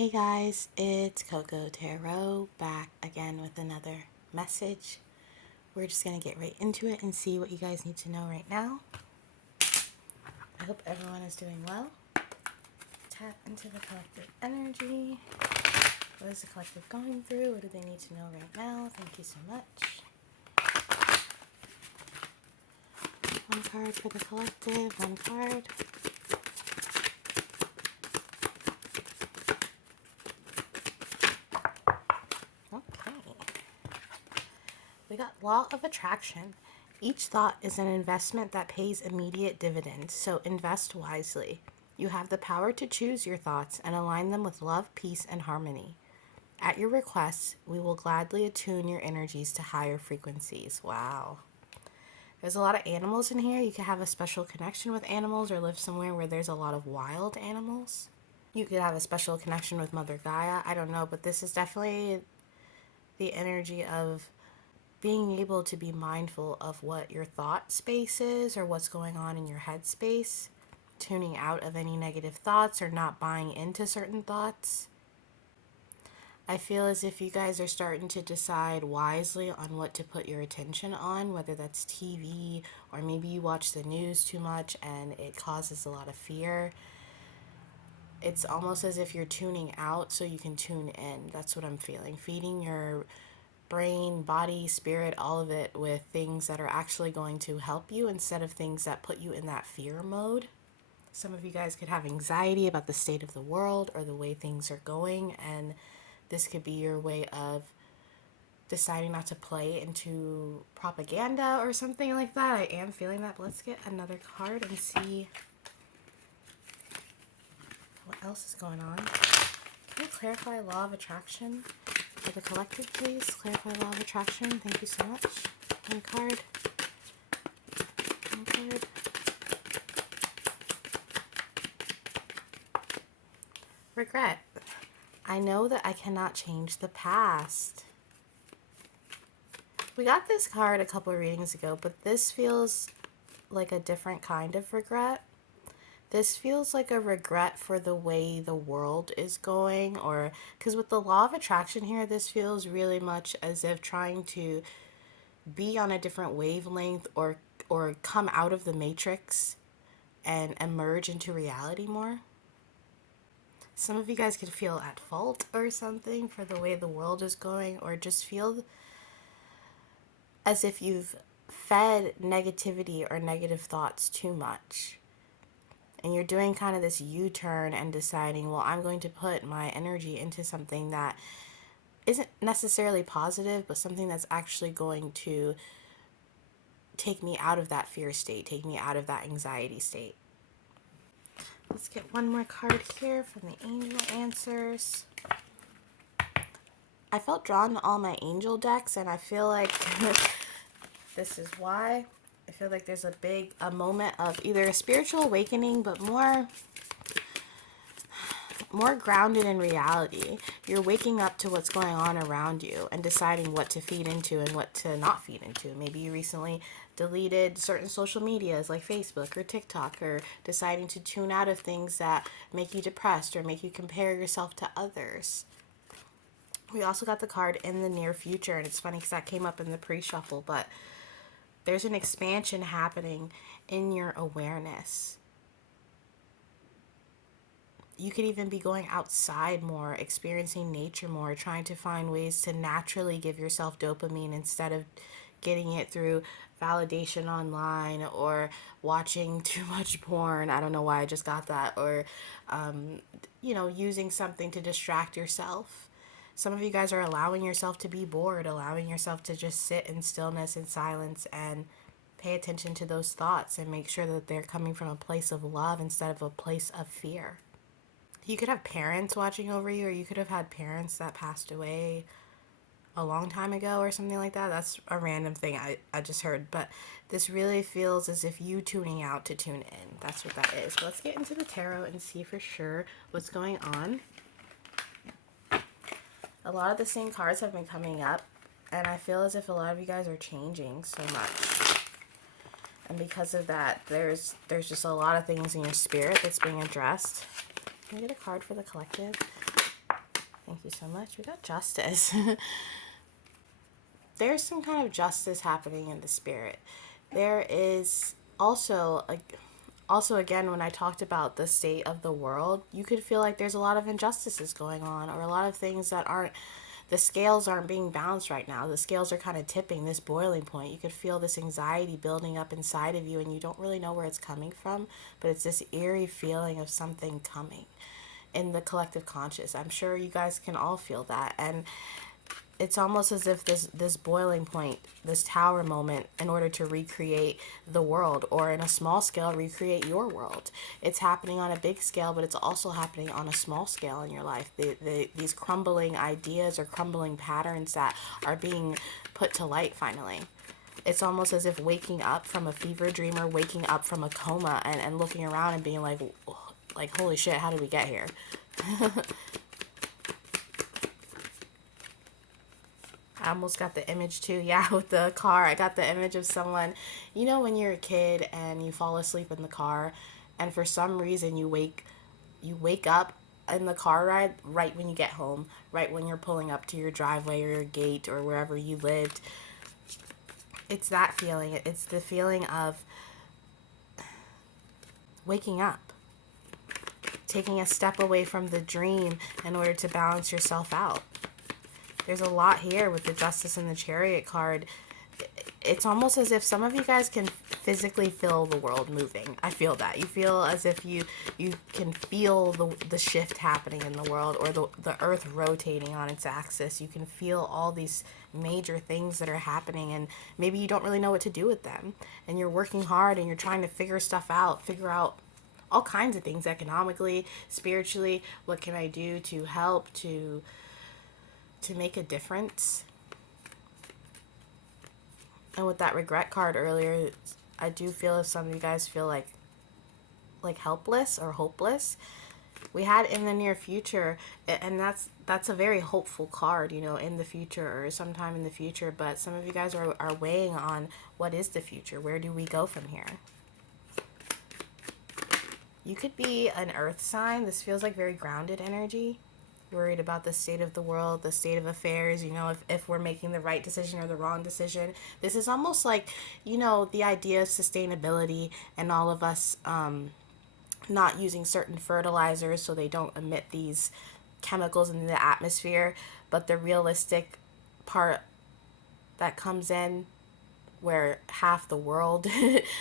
Hey guys, it's Coco Tarot back again with another message. We're just going to get right into it and see what you guys need to know right now. I hope everyone is doing well. Tap into the collective energy. What is the collective going through? What do they need to know right now? Thank you so much. One card for the collective, one card. We got Law of Attraction. Each thought is an investment that pays immediate dividends, so invest wisely. You have the power to choose your thoughts and align them with love, peace, and harmony. At your request, we will gladly attune your energies to higher frequencies. Wow. There's a lot of animals in here. You could have a special connection with animals or live somewhere where there's a lot of wild animals. You could have a special connection with Mother Gaia. I don't know, but this is definitely the energy of being able to be mindful of what your thought space is or what's going on in your head space, tuning out of any negative thoughts or not buying into certain thoughts. I feel as if you guys are starting to decide wisely on what to put your attention on, whether that's TV or maybe you watch the news too much and it causes a lot of fear. It's almost as if you're tuning out so you can tune in. That's what I'm feeling. Feeding your brain, body, spirit, all of it with things that are actually going to help you instead of things that put you in that fear mode. Some of you guys could have anxiety about the state of the world or the way things are going, and this could be your way of deciding not to play into propaganda or something like that. I am feeling that, but let's get another card and see what else is going on. Can you clarify Law of Attraction for the collective, please? Clarify Law of Attraction. Thank you so much. One card. One card. Regret. I know that I cannot change the past. We got this card a couple of readings ago, but this feels like a different kind of regret. This feels like a regret for the way the world is going, or because with the Law of Attraction here, this feels really much as if trying to be on a different wavelength or come out of the matrix and emerge into reality more. Some of you guys could feel at fault or something for the way the world is going, or just feel as if you've fed negativity or negative thoughts too much. And you're doing kind of this U-turn and deciding, well, I'm going to put my energy into something that isn't necessarily positive, but something that's actually going to take me out of that fear state, take me out of that anxiety state. Let's get one more card here from the angel answers. I felt drawn to all my angel decks, and I feel like this is why. I feel like there's a moment of either a spiritual awakening, but more grounded in reality. You're waking up to what's going on around you and deciding what to feed into and what to not feed into. Maybe you recently deleted certain social medias like Facebook or TikTok, or deciding to tune out of things that make you depressed or make you compare yourself to others. We also got the card in the near future, and it's funny because that came up in the pre-shuffle, but there's an expansion happening in your awareness. You could even be going outside more, experiencing nature more, trying to find ways to naturally give yourself dopamine instead of getting it through validation online or watching too much porn. I don't know why I just got that. Or, using something to distract yourself. Some of you guys are allowing yourself to be bored, allowing yourself to just sit in stillness and silence and pay attention to those thoughts and make sure that they're coming from a place of love instead of a place of fear. You could have parents watching over you, or you could have had parents that passed away a long time ago or something like that. That's a random thing I just heard, but this really feels as if you tuning out to tune in. That's what that is. But let's get into the tarot and see for sure what's going on. A lot of the same cards have been coming up, and I feel as if a lot of you guys are changing so much. And because of that, there's just a lot of things in your spirit that's being addressed. Can we get a card for the collective? Thank you so much. We got justice. There's some kind of justice happening in the spirit. There is also also again, when I talked about the state of the world, you could feel like there's a lot of injustices going on, or a lot of things that aren't, the scales aren't being balanced right now. The scales are kind of tipping, this boiling point. You could feel this anxiety building up inside of you, and you don't really know where it's coming from, but it's this eerie feeling of something coming in the collective conscious. I'm sure you guys can all feel that. And it's almost as if this boiling point, this tower moment, in order to recreate the world, or in a small scale recreate your world. It's happening on a big scale, but it's also happening on a small scale in your life. These crumbling ideas or crumbling patterns that are being put to light finally. It's almost as if waking up from a fever dream, or waking up from a coma, and looking around and being like, holy shit, how did we get here? I almost got the image too. Yeah, with the car. I got the image of someone, you know, when you're a kid and you fall asleep in the car, and for some reason you wake up in the car ride right when you get home, right when you're pulling up to your driveway or your gate or wherever you lived. It's that feeling. It's the feeling of waking up, taking a step away from the dream in order to balance yourself out. There's a lot here with the Justice and the Chariot card. It's almost as if some of you guys can physically feel the world moving. I feel that. You feel as if you can feel the shift happening in the world, or the earth rotating on its axis. You can feel all these major things that are happening, and maybe you don't really know what to do with them. And you're working hard and you're trying to figure stuff out, figure out all kinds of things economically, spiritually. What can I do to help to make a difference? And with that regret card earlier, I do feel if some of you guys feel like helpless or hopeless. We had in the near future, and that's a very hopeful card, you know, in the future or sometime in the future. But some of you guys are weighing on, what is the future? Where do we go from here? You could be an earth sign. This feels like very grounded energy. Worried about the state of the world, the state of affairs, you know, if we're making the right decision or the wrong decision. This is almost like, you know, the idea of sustainability, and all of us not using certain fertilizers so they don't emit these chemicals into the atmosphere. But the realistic part that comes in, where half the world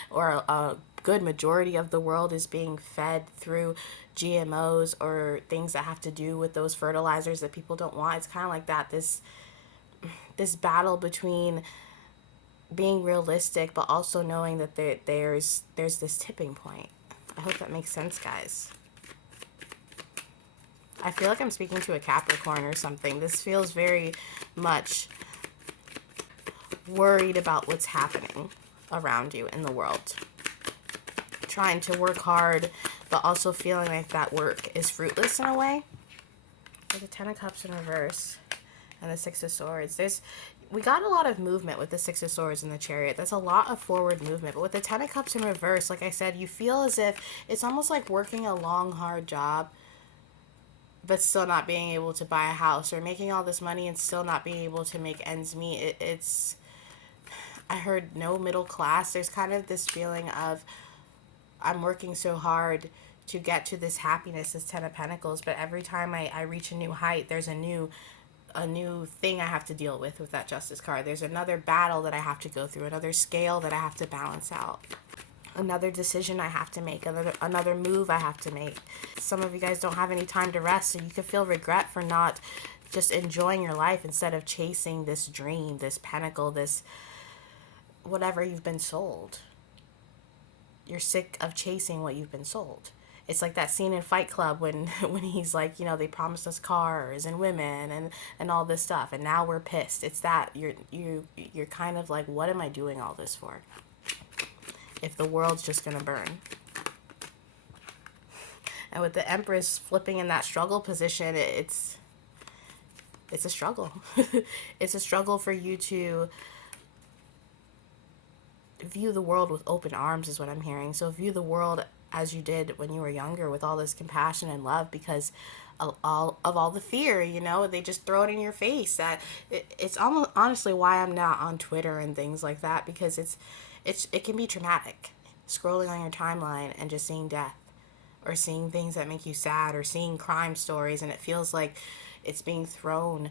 or a good majority of the world is being fed through GMOs or things that have to do with those fertilizers that people don't want. It's kind of like that, this battle between being realistic but also knowing that there's this tipping point. I hope that makes sense, guys. I feel like I'm speaking to a Capricorn or something. This feels very much worried about what's happening around you in the world. Trying to work hard, but also feeling like that work is fruitless in a way. With the Ten of Cups in reverse and the Six of Swords, we got a lot of movement with the Six of Swords and the Chariot. That's a lot of forward movement. But with the Ten of Cups in reverse, like I said, you feel as if it's almost like working a long, hard job, but still not being able to buy a house, or making all this money and still not being able to make ends meet. I heard no middle class. There's kind of this feeling of, I'm working so hard to get to this happiness, this Ten of Pentacles, but every time I reach a new height, there's a new thing I have to deal with that Justice card. There's another battle that I have to go through, another scale that I have to balance out, another decision I have to make, another move I have to make. Some of you guys don't have any time to rest, so you could feel regret for not just enjoying your life instead of chasing this dream, this pinnacle, this whatever you've been sold. You're sick of chasing what you've been sold. It's like that scene in Fight Club when he's like, you know, they promised us cars and women and all this stuff, and now we're pissed. It's that you're kind of like, what am I doing all this for? If the world's just gonna burn. And with the Empress flipping in that struggle position, it's a struggle. It's a struggle for you to view the world with open arms, is what I'm hearing. So view the world as you did when you were younger, with all this compassion and love, because all the fear, you know, they just throw it in your face. That it's almost honestly why I'm not on Twitter and things like that, because it can be traumatic scrolling on your timeline and just seeing death or seeing things that make you sad or seeing crime stories, and it feels like it's being thrown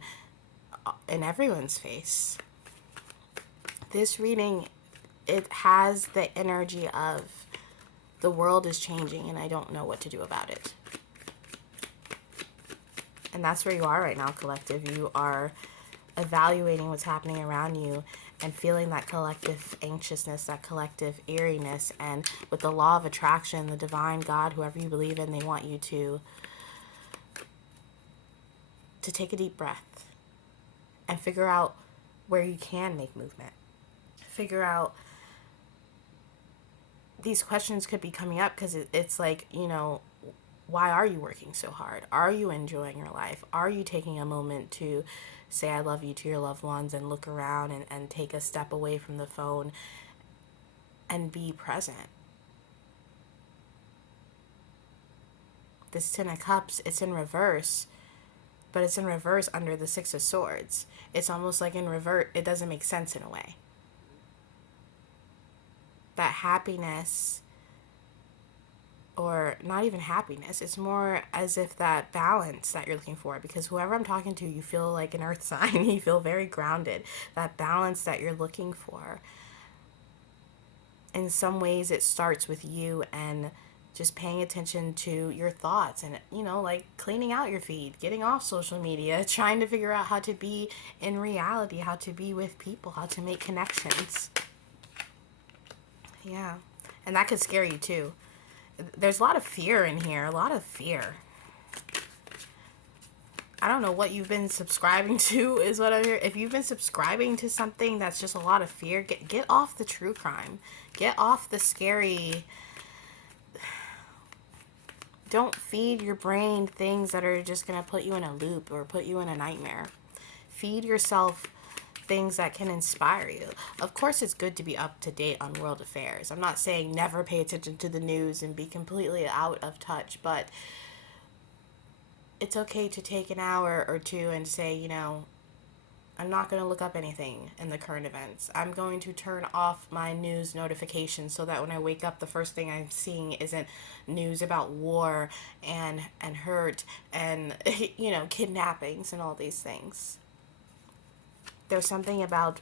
in everyone's face. This reading, it has the energy of the world is changing and I don't know what to do about it. And that's where you are right now, collective. You are evaluating what's happening around you and feeling that collective anxiousness, that collective eeriness. And with the law of attraction, the divine God, whoever you believe in, they want you to take a deep breath and figure out where you can make movement. Figure out, these questions could be coming up because it's like, you know, why are you working so hard? Are you enjoying your life? Are you taking a moment to say I love you to your loved ones and look around and take a step away from the phone and be present? This Ten of Cups, it's in reverse, but it's in reverse under the Six of Swords. It's almost like in revert, it doesn't make sense in a way. That happiness, or not even happiness, it's more as if that balance that you're looking for, because whoever I'm talking to, you feel like an earth sign, you feel very grounded. That balance that you're looking for, in some ways it starts with you and just paying attention to your thoughts and, you know, like cleaning out your feed, getting off social media, trying to figure out how to be in reality, how to be with people, how to make connections. Yeah. And that could scare you too. There's a lot of fear in here, a lot of fear. I don't know what you've been subscribing to is what I hear. If you've been subscribing to something that's just a lot of fear, get off the true crime. Get off the scary. Don't feed your brain things that are just going to put you in a loop or put you in a nightmare. Feed yourself things that can inspire you. Of course, it's good to be up to date on world affairs. I'm not saying never pay attention to the news and be completely out of touch, but it's okay to take an hour or two and say, you know, I'm not going to look up anything in the current events. I'm going to turn off my news notifications so that when I wake up, the first thing I'm seeing isn't news about war and hurt and, you know, kidnappings and all these things. There's something about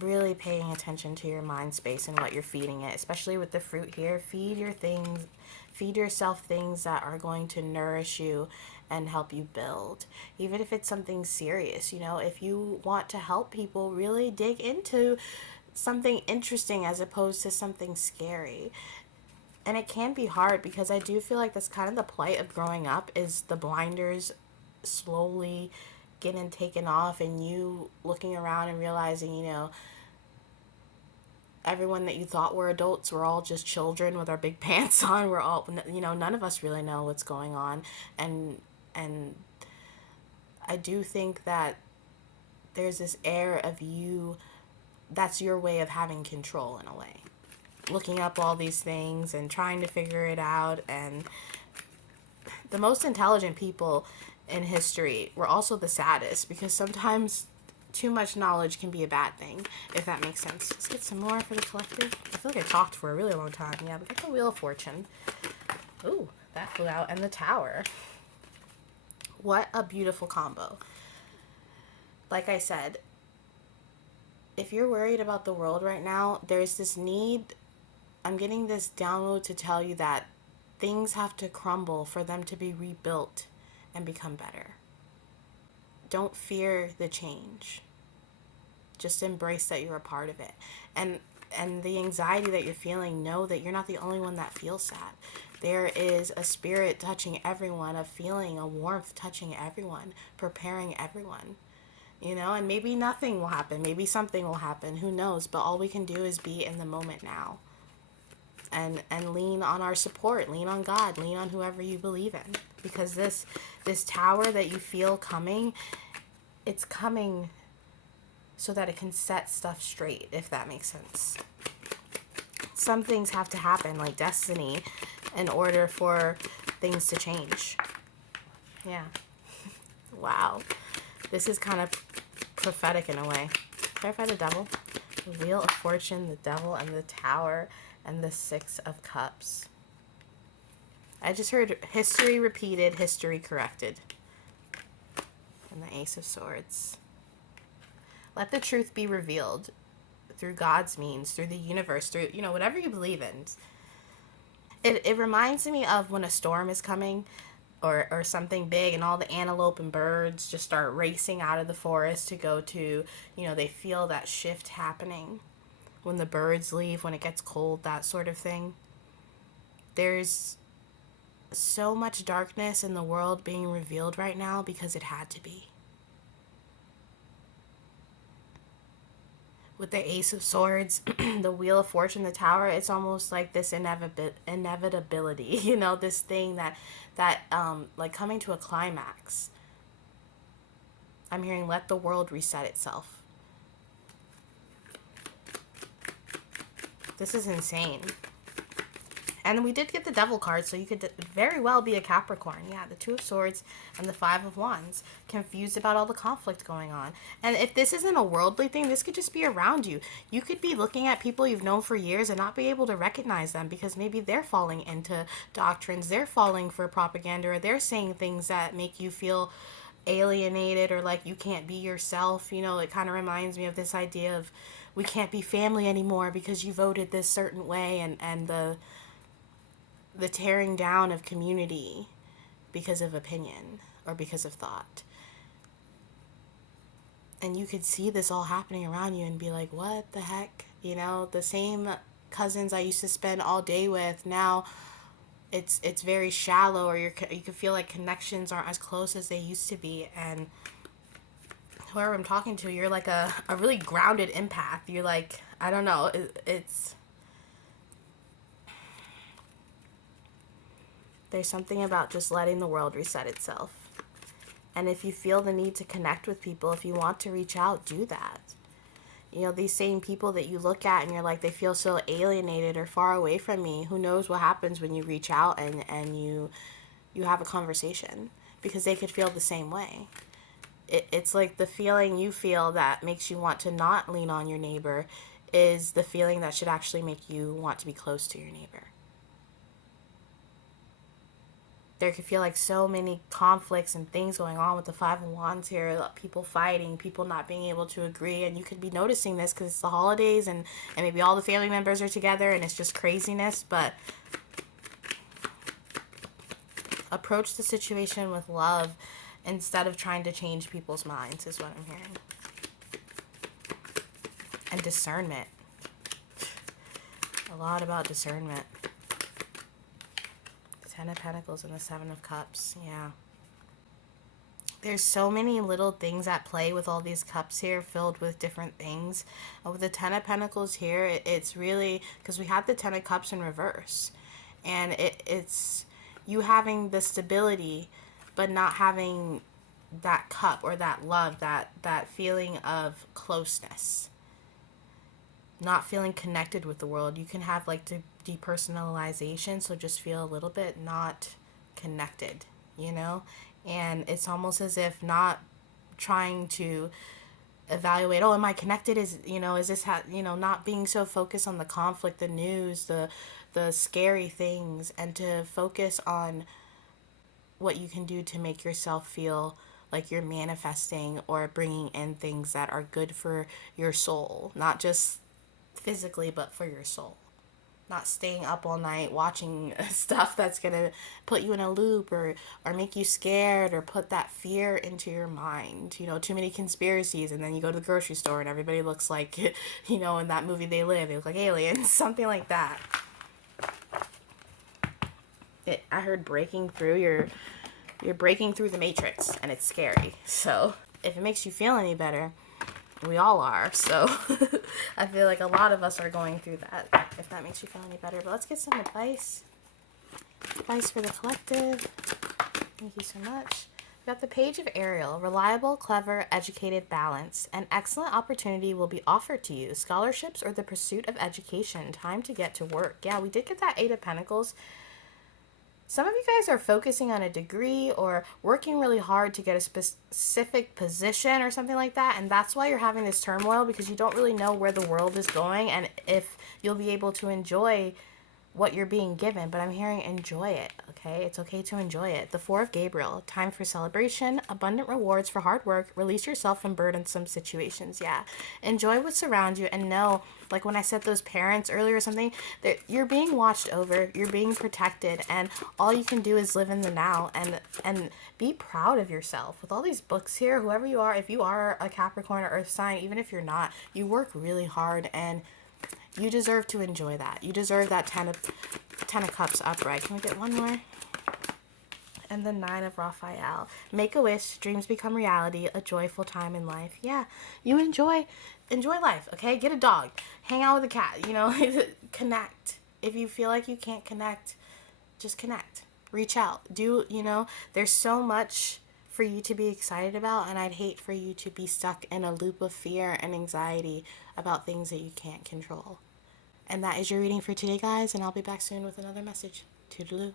really paying attention to your mind space and what you're feeding it, especially with the fruit here. Feed yourself things that are going to nourish you and help you build, even if it's something serious. You know, if you want to help people, really dig into something interesting as opposed to something scary. And it can be hard, because I do feel like that's kind of the plight of growing up, is the blinders slowly getting taken off and you looking around and realizing, you know, everyone that you thought were adults were all just children with our big pants on. We're all, you know, none of us really know what's going on. And I do think that there's this air of you, that's your way of having control in a way. Looking up all these things and trying to figure it out. And the most intelligent people in history were also the saddest, because sometimes too much knowledge can be a bad thing, if that makes sense. Let's get some more for the collective. I feel like I talked for a really long time. Yeah, we got the Wheel of Fortune. Ooh, that flew out. And the Tower. What a beautiful combo. Like I said, if you're worried about the world right now, there's this need, I'm getting this download to tell you that things have to crumble for them to be rebuilt and become better. Don't fear the change. Just embrace that you're a part of it. And the anxiety that you're feeling, know that you're not the only one that feels sad. There is a spirit touching everyone, a feeling, a warmth touching everyone, preparing everyone. You know, and maybe nothing will happen. Maybe something will happen. Who knows? But all we can do is be in the moment now. And lean on our support. Lean on God. Lean on whoever you believe in. Because this tower that you feel coming, it's coming so that it can set stuff straight, if that makes sense. Some things have to happen, like destiny, in order for things to change. Yeah. Wow. This is kind of prophetic in a way. Clarify the devil. The Wheel of Fortune, the devil, and the Tower, and the Six of Cups. I just heard history repeated, history corrected. And the Ace of Swords. Let the truth be revealed through God's means, through the universe, through, whatever you believe in. It reminds me of when a storm is coming or something big, and all the antelope and birds just start racing out of the forest to go to, they feel that shift happening. When the birds leave, when it gets cold, that sort of thing. There's so much darkness in the world being revealed right now because it had to be. With the Ace of Swords, the Wheel of Fortune, the Tower, it's almost like this inevitability, this thing that like coming to a climax. I'm hearing let the world reset itself. This is insane. And we did get the Devil card, so you could very well be a Capricorn. Yeah, the Two of Swords and the Five of Wands. Confused about all the conflict going on. And if this isn't a worldly thing, this could just be around you. You could be looking at people you've known for years and not be able to recognize them because maybe they're falling into doctrines, they're falling for propaganda, or they're saying things that make you feel alienated or like you can't be yourself. It kind of reminds me of this idea of we can't be family anymore because you voted this certain way, and the tearing down of community because of opinion or because of thought. And you could see this all happening around you and be like, what the heck? The same cousins I used to spend all day with, now it's very shallow, or you can feel like connections aren't as close as they used to be. And whoever I'm talking to, you're like a really grounded empath. You're like, I don't know, it's there's something about just letting the world reset itself. And if you feel the need to connect with people, if you want to reach out, do that. These same people that you look at and you're like, they feel so alienated or far away from me. Who knows what happens when you reach out and you have a conversation, because they could feel the same way. It's like the feeling you feel that makes you want to not lean on your neighbor is the feeling that should actually make you want to be close to your neighbor. There could feel like so many conflicts and things going on with the Five of Wands here, people fighting, people not being able to agree, and you could be noticing this because it's the holidays and maybe all the family members are together and it's just craziness, but approach the situation with love instead of trying to change people's minds is what I'm hearing. And discernment. A lot about discernment. Ten of Pentacles and the Seven of Cups. Yeah. There's so many little things at play with all these cups here filled with different things. And with the Ten of Pentacles here, it's really, because we have the Ten of Cups in reverse. And it's you having the stability, but not having that cup or that love, that feeling of closeness. Not feeling connected with the world. You can have like depersonalization, so just feel a little bit not connected, and it's almost as if not trying to evaluate, oh, am I connected, is this not being so focused on the conflict, the news, the scary things, and to focus on what you can do to make yourself feel like you're manifesting or bringing in things that are good for your soul, not just physically, but for your soul. Not staying up all night watching stuff that's going to put you in a loop or make you scared or put that fear into your mind. Too many conspiracies, and then you go to the grocery store and everybody looks like, in that movie They Live, they look like aliens, something like that. I heard breaking through, you're breaking through the matrix, and it's scary. So if it makes you feel any better, we all are, so I feel like a lot of us are going through that, if that makes you feel any better. But let's get some advice. Advice for the collective. Thank you so much. We got the Page of Ariel. Reliable, clever, educated, balanced. An excellent opportunity will be offered to you. Scholarships or the pursuit of education. Time to get to work. Yeah, we did get that Eight of Pentacles. Some of you guys are focusing on a degree or working really hard to get a specific position or something like that, and that's why you're having this turmoil, because you don't really know where the world is going and if you'll be able to enjoy what you're being given. But I'm hearing enjoy it, okay? It's okay to enjoy it. The Four of Gabriel, time for celebration, abundant rewards for hard work, release yourself from burdensome situations. Yeah, enjoy what surrounds you, and know, like when I said those parents earlier or something, that you're being watched over, you're being protected, and all you can do is live in the now and be proud of yourself. With all these books here, whoever you are, if you are a Capricorn or Earth sign, even if you're not, you work really hard, and you deserve to enjoy that. You deserve that ten of cups upright. Can we get one more? And the Nine of Raphael. Make a wish, dreams become reality, a joyful time in life. Yeah, you enjoy life, okay? Get a dog. Hang out with a cat, you know, connect. If you feel like you can't connect, just connect. Reach out. There's so much for you to be excited about, and I'd hate for you to be stuck in a loop of fear and anxiety about things that you can't control. And that is your reading for today, guys, and I'll be back soon with another message. Toodaloo.